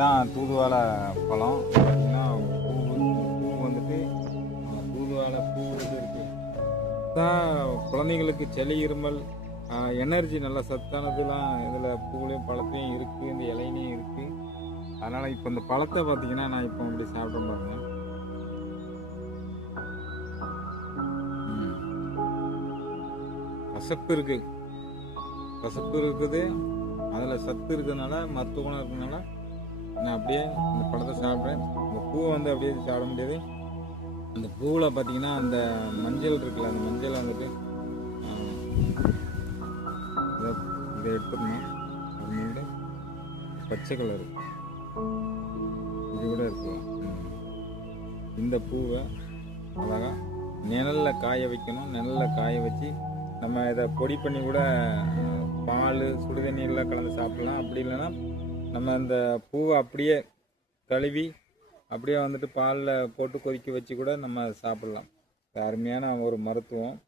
இதுதான் தூதுவளை பழம். பார்த்தீங்கன்னா பூ வந்துட்டு தூதுவளை பூ வந்து இருக்கு. தான் குழந்தைங்களுக்கு சளி இருமல் எனர்ஜி நல்ல சத்தானதுலாம் இதில் பூவிலையும் பழத்தையும் இருக்குது, இந்த இலையிலையும் இருக்குது. அதனால் இப்போ இந்த பழத்தை பார்த்தீங்கன்னா நான் இப்போ இப்படி சாப்பிட்றேன் பாருங்க. கசப்பு இருக்குது, கசப்பு இருக்குது, அதில் சத்து இருக்கிறதுனால மருத்துவ குணம் இருக்கிறதுனால நான் அப்படியே இந்த பழத்தை சாப்பிட்றேன். இந்த பூவை வந்து அப்படியே சாப்பிட முடியாது. அந்த பூவில் பார்த்தீங்கன்னா அந்த மஞ்சள் இருக்குல்ல, அந்த மஞ்சள் வந்துட்டு இதை எடுத்துடணும். அது பச்சை கலரு இது கூட இருக்கு. இந்த பூவை அழகாக நிழலில் காய வைக்கணும். நிழலில் காய வச்சு நம்ம இதை பொடி பண்ணி கூட பால் சுடு தண்ணீரில் கலந்து சாப்பிடலாம். அப்படி இல்லைன்னா நம்ம அந்த பூவை அப்படியே கழுவி அப்படியே வந்துட்டு பாலில் போட்டு கொதிக்க வச்சு கூட நம்ம சாப்பிட்லாம். அருமையான ஒரு மருத்துவம்.